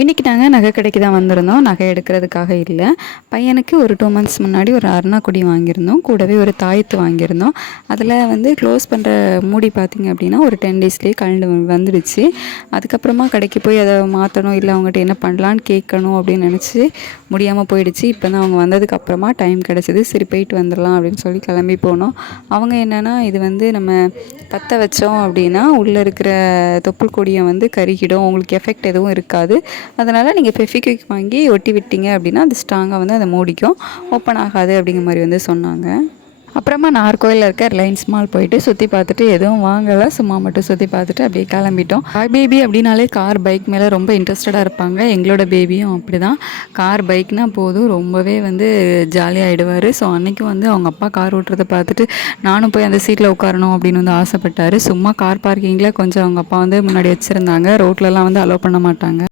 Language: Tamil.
இன்றைக்கி நாங்கள் நகை கடைக்கு தான் வந்திருந்தோம். நகை எடுக்கிறதுக்காக இல்லை. பையனுக்கு ஒரு டூ மந்த்ஸ் முன்னாடி ஒரு அருணாக்குடி வாங்கியிருந்தோம். கூடவே ஒரு தாயத்து வாங்கியிருந்தோம். அதில் வந்து க்ளோஸ் பண்ணுற மூடி பார்த்திங்க அப்படின்னா ஒரு டென் டேஸ்லேயே கழண்டு வந்துடுச்சு. அதுக்கப்புறமா கடைக்கு போய் அதை மாற்றணும் இல்லை அவங்ககிட்ட என்ன பண்ணலான்னு கேட்கணும் அப்படின்னு நினச்சி முடியாமல் போயிடுச்சு. இப்போ தான் அவங்க வந்ததுக்கப்புறமா டைம் கிடச்சிது. சரி போயிட்டு வந்துடலாம் அப்படின்னு சொல்லி கிளம்பி போனோம். அவங்க என்னென்னா இது வந்து நம்ம பற்ற வச்சோம் அப்படின்னா உள்ளே இருக்கிற தொப்புள் கொடியை வந்து கருகிடும். உங்களுக்கு எஃபெக்ட் எதுவும் இருக்காது. அதனால் நீங்கள் ஃபெஃபிக்விக் வாங்கி ஒட்டி விட்டீங்க அப்படின்னா அது ஸ்ட்ராங்காக வந்து அதை மூடிக்கும். ஓப்பன் ஆகாது அப்படிங்கிற மாதிரி வந்து சொன்னாங்க. அப்புறமா நார்கோயிலில் இருக்க ரிலையன்ஸ் மால் போயிட்டு சுற்றி பார்த்துட்டு எதுவும் வாங்கலை. சும்மா மட்டும் சுற்றி பார்த்துட்டு அப்படியே கிளம்பிட்டோம். கார் பேபி அப்படின்னாலே கார் பைக் மேலே ரொம்ப இன்ட்ரெஸ்டடாக இருப்பாங்க. எங்களோட பேபியும் அப்படி தான் கார் பைக்னால் போதும். ரொம்பவே வந்து ஜாலியாகிடுவார் ஸோ அன்றைக்கும் வந்து அவங்க அப்பா கார் ஓட்டுறதை பார்த்துட்டு நானும் போய் அந்த சீட்டில் உட்காரணும் அப்படின்னு வந்து ஆசைப்பட்டார். சும்மா கார் பார்க்கிங்கில் கொஞ்சம் அவங்க அப்பா வந்து முன்னாடி வச்சுருந்தாங்க. ரோட்லலாம் வந்து அலோவ் பண்ண மாட்டாங்க.